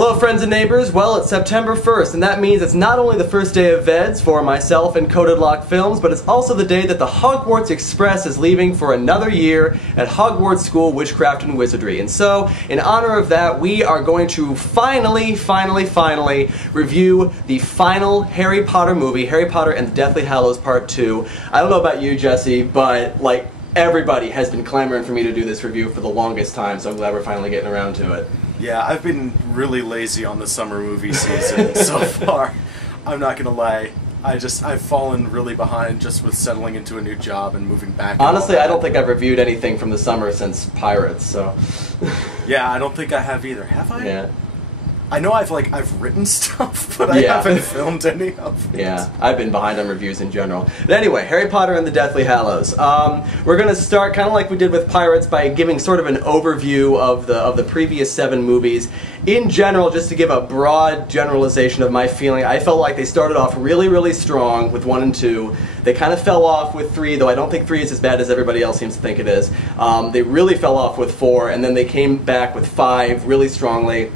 Hello friends and neighbors, well it's September 1st and that means it's not only the first day of VEDS for myself and Coded Lock Films, but it's also the day that the Hogwarts Express is leaving for another year at Hogwarts School Witchcraft and Wizardry. And so, in honor of that, we are going to finally review the final Harry Potter movie, Harry Potter and the Deathly Hallows Part 2. I don't know about you, Jesse, but like everybody has been clamoring for me to do this review for the longest time, so I'm glad we're finally getting around to it. Yeah, I've been really lazy on the summer movie season so far. I'm not gonna lie. I've fallen really behind just with settling into a new job and moving back. Honestly, I don't think I've reviewed anything from the summer since Pirates, so. Yeah, I don't think I have either. Have I? Yeah. I know I've written stuff, but I haven't filmed any of it. Yeah, I've been behind on reviews in general. But anyway, Harry Potter and the Deathly Hallows. We're going to start kind of like we did with Pirates by giving sort of an overview of the previous 7 movies. In general, just to give a broad generalization of my feeling, I felt like they started off really strong with 1 and 2. They kind of fell off with 3, though I don't think 3 is as bad as everybody else seems to think it is. They really fell off with 4, and then they came back with 5 really strongly.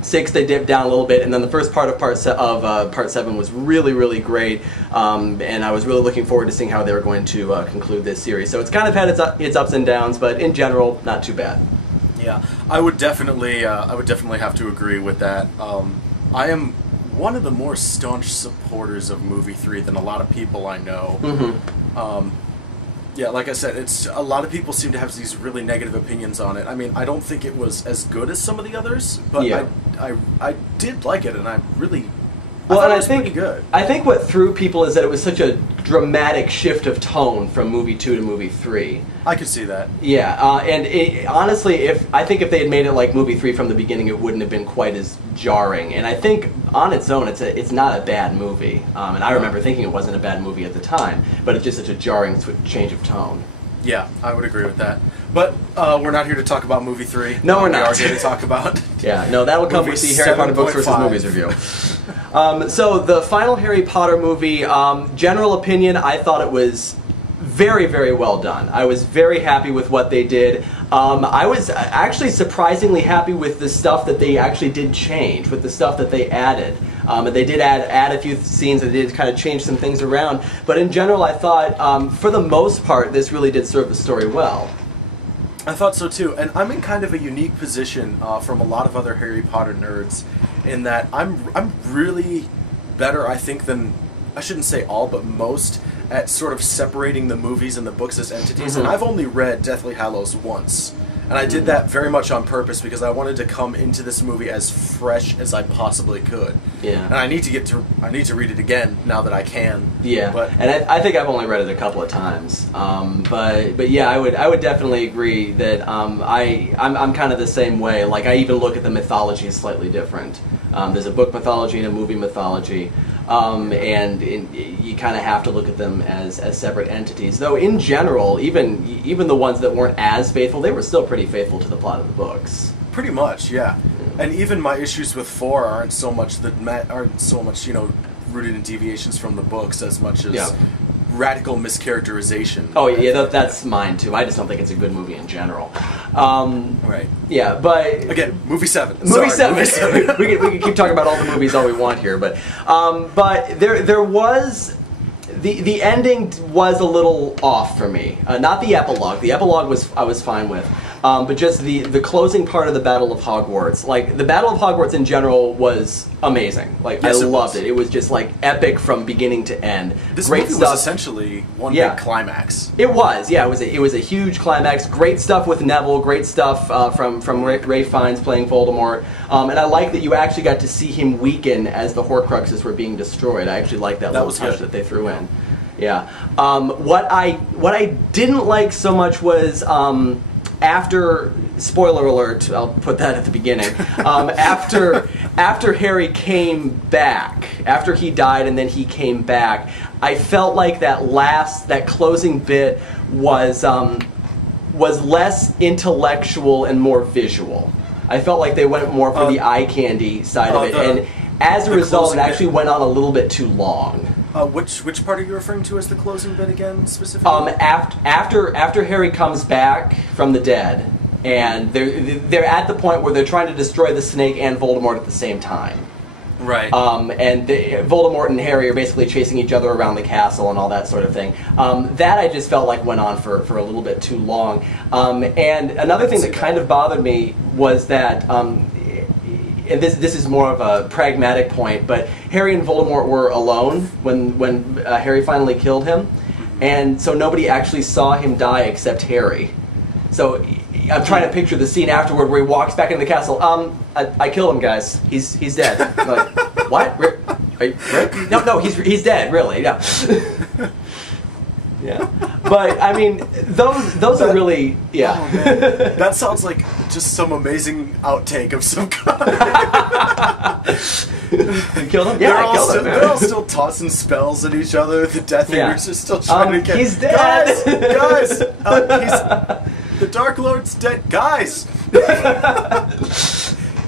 6 they dipped down a little bit, and then the first part of Part 7 was really great, and I was really looking forward to seeing how they were going to conclude this series. So it's kind of had its ups and downs, but in general, not too bad. Yeah, I would definitely have to agree with that. I am one of the more staunch supporters of movie 3 than a lot of people I know. Mm-hmm. Yeah, like I said, a lot of people seem to have these really negative opinions on it. I mean, I don't think it was as good as some of the others, but yeah. I did like it, and I thought it was pretty good. I think what threw people is that it was such a dramatic shift of tone from movie 2 to movie 3. I could see that. Yeah, and honestly, I think if they had made it like movie 3 from the beginning, it wouldn't have been quite as jarring. And I think on its own, it's not a bad movie. And I remember thinking it wasn't a bad movie at the time, but it's just such a jarring change of tone. Yeah, I would agree with that. But we're not here to talk about movie 3. No, we're not. We are here to talk about. Yeah, no, that will come with the Harry Potter Books versus Movies review. So the final Harry Potter movie, general opinion, I thought it was very well done. I was very happy with what they did. I was actually surprisingly happy with the stuff that they actually did change, with the stuff that they added. And they did add a few scenes that did kind of change some things around. But in general, I thought, for the most part, this really did serve the story well. I thought so too, and I'm in kind of a unique position from a lot of other Harry Potter nerds in that I'm really better, I think, than, I shouldn't say all, but most, at sort of separating the movies and the books as entities. Mm-hmm. And I've only read Deathly Hallows once. And I did that very much on purpose because I wanted to come into this movie as fresh as I possibly could. Yeah. And I need to read it again now that I can. Yeah. But and I think I've only read it a couple of times. But yeah, I would definitely agree that I'm kind of the same way. Like I even look at the mythology slightly different. There's a book mythology and a movie mythology. And you kind of have to look at them as separate entities. Though in general, even the ones that weren't as faithful, they were still pretty faithful to the plot of the books. Pretty much, yeah. And even my issues with 4 aren't so much rooted in deviations from the books as much as radical mischaracterization. Oh yeah, that's mine too. I just don't think it's a good movie in general. Right. Yeah, but again, movie 7. Movie 7. we can keep talking about all the movies all we want here, but there was the ending was a little off for me. Not the epilogue. The epilogue I was fine with. But just the closing part of the Battle of Hogwarts. Like, the Battle of Hogwarts in general was amazing. Like, yes, I loved it. It was just, like, epic from beginning to end. This movie was essentially one big climax. It was, yeah. It was a huge climax. Great stuff with Neville. Great stuff from Ray Fiennes playing Voldemort. And I like that you actually got to see him weaken as the Horcruxes were being destroyed. I actually liked that little touch that they threw in. Yeah. What I didn't like so much was... after, spoiler alert, I'll put that at the beginning, after Harry came back, after he died and then he came back, I felt like that closing bit was less intellectual and more visual. I felt like they went more for the eye candy side of it, and as a result, it actually went on a little bit too long. Which part are you referring to as the closing bit again, specifically? After Harry comes back from the dead, and they're at the point where they're trying to destroy the Snake and Voldemort at the same time. Right. And Voldemort and Harry are basically chasing each other around the castle and all that sort of thing. That I just felt like went on for a little bit too long. And another thing that kind of bothered me was that, and this is more of a pragmatic point, but Harry and Voldemort were alone when Harry finally killed him, and so nobody actually saw him die except Harry. So I'm trying to picture the scene afterward where he walks back into the castle. I killed him, guys. He's dead. I'm like, what? Rick? No, he's dead. Really? Yeah. Yeah. But I mean, those are really Oh, man. That sounds like just some amazing outtake of some kind. You killed him? Yeah, I killed him. They're all still tossing spells at each other. The Death Eaters are still trying to get. He's dead. Guys, the Dark Lord's dead, guys.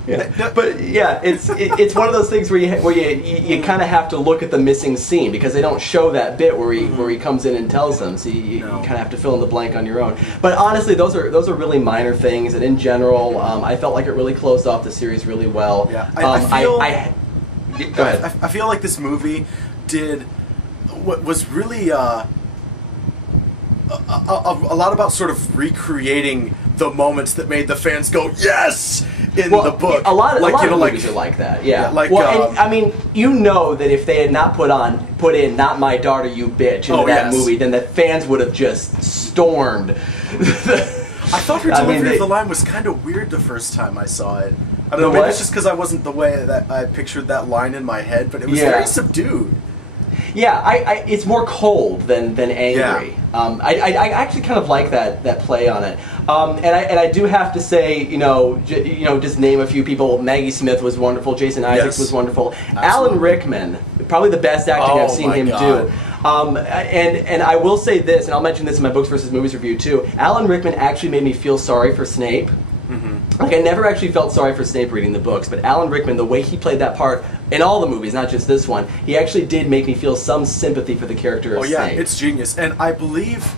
Yeah. But yeah, it's one of those things where you kind of have to look at the missing scene because they don't show that bit where he comes in and tells them. So you kind of have to fill in the blank on your own. But honestly, those are really minor things, and in general, I felt like it really closed off the series really well. Yeah, Go ahead. I feel like this movie did what was really a lot about sort of recreating the moments that made the fans go yes in the book. A lot of movies are like that. Yeah. And, I mean, you know that if they had not put in "Not My Daughter, You Bitch" into that movie, then the fans would have just stormed. I thought her delivery of the line was kind of weird the first time I saw it. I don't know, maybe it's just because I wasn't the way that I pictured that line in my head, but it was very subdued. Yeah, it's more cold than angry. Yeah. I actually kind of like that play on it. And I do have to say, just name a few people. Maggie Smith was wonderful. Jason Isaacs was wonderful. Absolutely. Alan Rickman, probably the best acting I've seen him do. And I will say this, and I'll mention this in my Books versus Movies review too. Alan Rickman actually made me feel sorry for Snape. Like, I never actually felt sorry for Snape reading the books, but Alan Rickman, the way he played that part in all the movies, not just this one, he actually did make me feel some sympathy for the character of Snape. Oh yeah, it's genius. And I believe,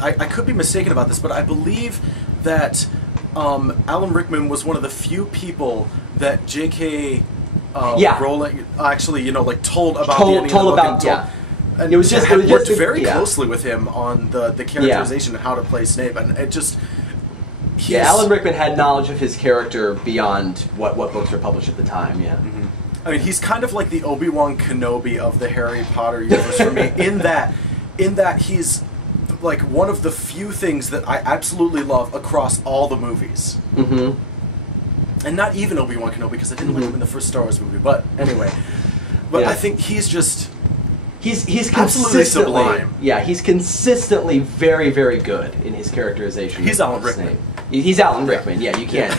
I could be mistaken about this, but I believe that Alan Rickman was one of the few people that J.K. Rowling actually, told about the ending of the book. And it was just worked very closely with him on the characterization and how to play Snape, and it just. Alan Rickman had knowledge of his character beyond what books were published at the time. Yeah. I mean, he's kind of like the Obi-Wan Kenobi of the Harry Potter universe for me. In that he's like one of the few things that I absolutely love across all the movies. And not even Obi-Wan Kenobi, because I didn't like him in the first Star Wars movie. But anyway, I think he's just. He's absolutely sublime. Yeah, he's consistently very, very good in his characterization. He's Alan Rickman. He's Alan Rickman. Yeah, you can't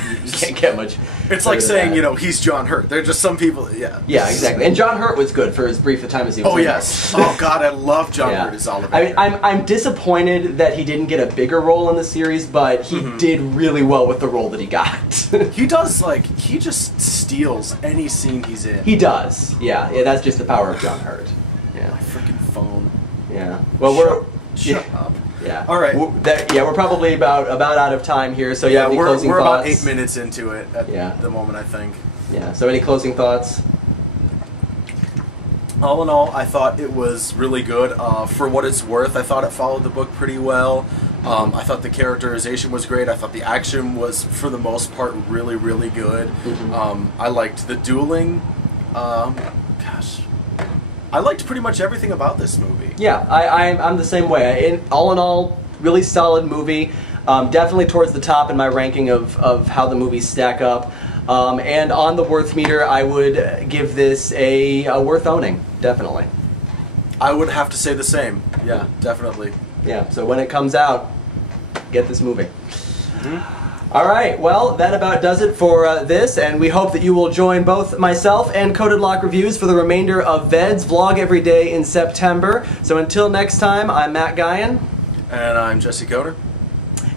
get much. It's like saying he's John Hurt. They're just some people. Yeah. Yeah, exactly. And John Hurt was good for as brief a time as he was. Oh yes. Oh God, I love John Hurt as Oliver. I mean, I'm disappointed that he didn't get a bigger role in the series, but he did really well with the role that he got. He does he just steals any scene he's in. He does. Yeah, that's just the power of John Hurt. Yeah. My freaking phone. Yeah. Well, Shut up. Yeah. All right. We're probably about out of time here. So yeah, we're thoughts? about 8 minutes into it at the moment, I think. Yeah. So any closing thoughts? All in all, I thought it was really good. For what it's worth, I thought it followed the book pretty well. I thought the characterization was great. I thought the action was, for the most part, really, really good. I liked the dueling. I liked pretty much everything about this movie. Yeah, I'm the same way. All in all, really solid movie. Definitely towards the top in my ranking of how the movies stack up. And on the worth meter, I would give this a worth owning, definitely. I would have to say the same. Yeah, definitely. Yeah, so when it comes out, get this movie. All right, well, that about does it for this, and we hope that you will join both myself and Coded Lock Reviews for the remainder of VEDS Vlog every day in September. So until next time, I'm Matt Guyan. And I'm Jesse Coder.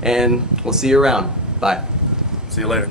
And we'll see you around. Bye. See you later.